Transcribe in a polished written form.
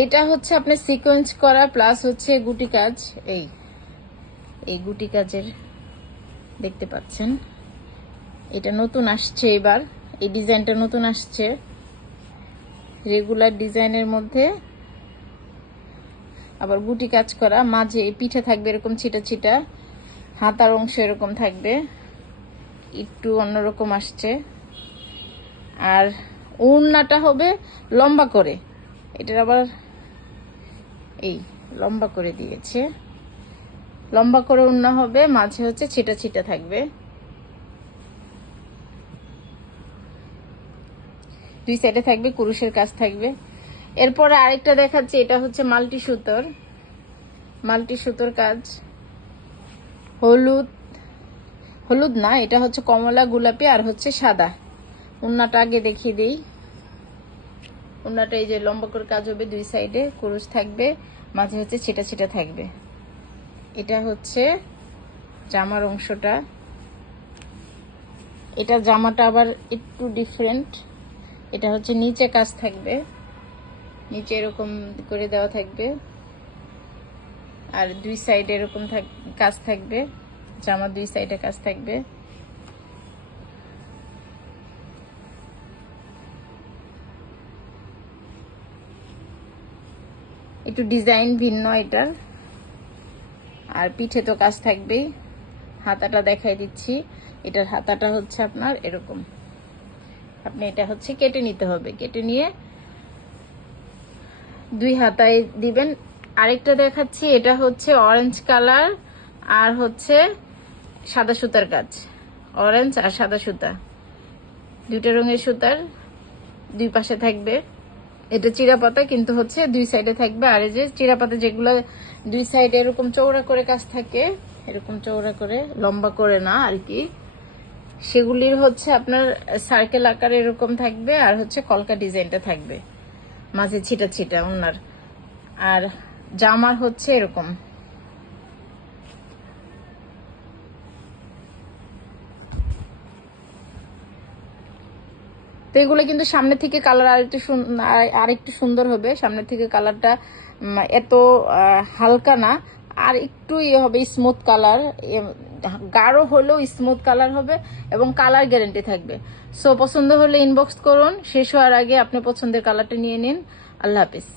এটা হচ্ছে আপনার সিকোয়েন্স করা প্লাস হচ্ছে গুটি কাজ। এই গুটি কাজের দেখতে পাচ্ছেন, এটা নতুন আসছে এবার, এই ডিজাইনটা নতুন আসছে। রেগুলার ডিজাইনের মধ্যে আবার গুটি কাজ করা, মাঝে পিঠে থাকবে এরকম ছিটা ছিটা, হাতার অংশ এরকম থাকবে, একটু অন্যরকম আসছে। আর ওড়নাটা হবে লম্বা করে, এটার আবার এই লম্বা করে দিয়েছে, লম্বা করে ওড়না হবে, মাঝে হচ্ছে ছিটা ছিটা থাকবে, দুই সাইডে থাকবে কুরুশের কাজ থাকবে। এরপরে আরেকটা দেখাচ্ছি, এটা হচ্ছে মাল্টি সুতোর কাজ, হলুদ না, এটা হচ্ছে কমলা গোলাপি আর হচ্ছে সাদা। ওড়নাটা আগে দেখিয়ে দিই। ওড়নাটা এই যে লম্বা করে কাজ হবে, দুই সাইডে কুরুশ থাকবে, মাঝে হচ্ছে ছিটা ছিটা থাকবে। এটা হচ্ছে জামার অংশটা, এটা জামাটা আবার একটু ডিফারেন্ট। এটা হচ্ছে নিচে কাজ থাকবে, নিচে এরকম করে দেওয়া থাকবে, আর দুই সাইডে এরকম কাজ থাকবে, জামার দুই সাইডে কাজ থাকবে। একটু ডিজাইন ভিন্ন এটার, আর পিঠে তো কাজ থাকবেই। হাতাটা দেখাই দিচ্ছি, এটার হাতাটা হচ্ছে আপনার এরকম, আপনি এটা হচ্ছে কেটে নিতে হবে, কেটে নিয়ে দুই হাতায় দিবেন। আরেকটা দেখাচ্ছি, এটা হচ্ছে অরেঞ্জ কালার আর হচ্ছে সাদা সুতার কাজ, অরেঞ্জ আর সাদা সুতা, দুইটা রঙের সুতার দুই পাশে থাকবে। এটা চিরাপাতা কিন্তু হচ্ছে দুই সাইডে থাকবে, আর এই যে চিরাপাতা যেগুলো দুই সাইডে এরকম চওড়া করে কাজ থাকে, এরকম চওড়া করে, লম্বা করে না আর কি, সেগুলির হচ্ছে আপনার সার্কেল আকারে এরকম থাকবে, আর হচ্ছে কলকা ডিজাইনটা থাকবে, মাঝে ছিটা ছিটা ওনার। আর জামার হচ্ছে এরকম, তো এগুলো কিন্তু সামনে থেকে কালার আরেকটু সুন্দর হবে। সামনে থেকে কালারটা এত হালকা না, আর একটু ইয়ে হবে, স্মুথ কালার, গাঢ় হলেও স্মুথ কালার হবে এবং কালার গ্যারেন্টি থাকবে। সো পছন্দ হলে ইনবক্স করুন, শেষ হওয়ার আগে আপনি পছন্দের কালারটা নিয়ে নিন। আল্লাহ হাফিজ।